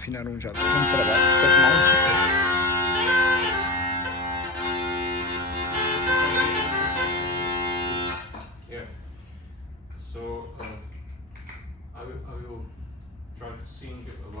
finale un giorno, non te la vai, aspetta, Yeah. So I will try to sing about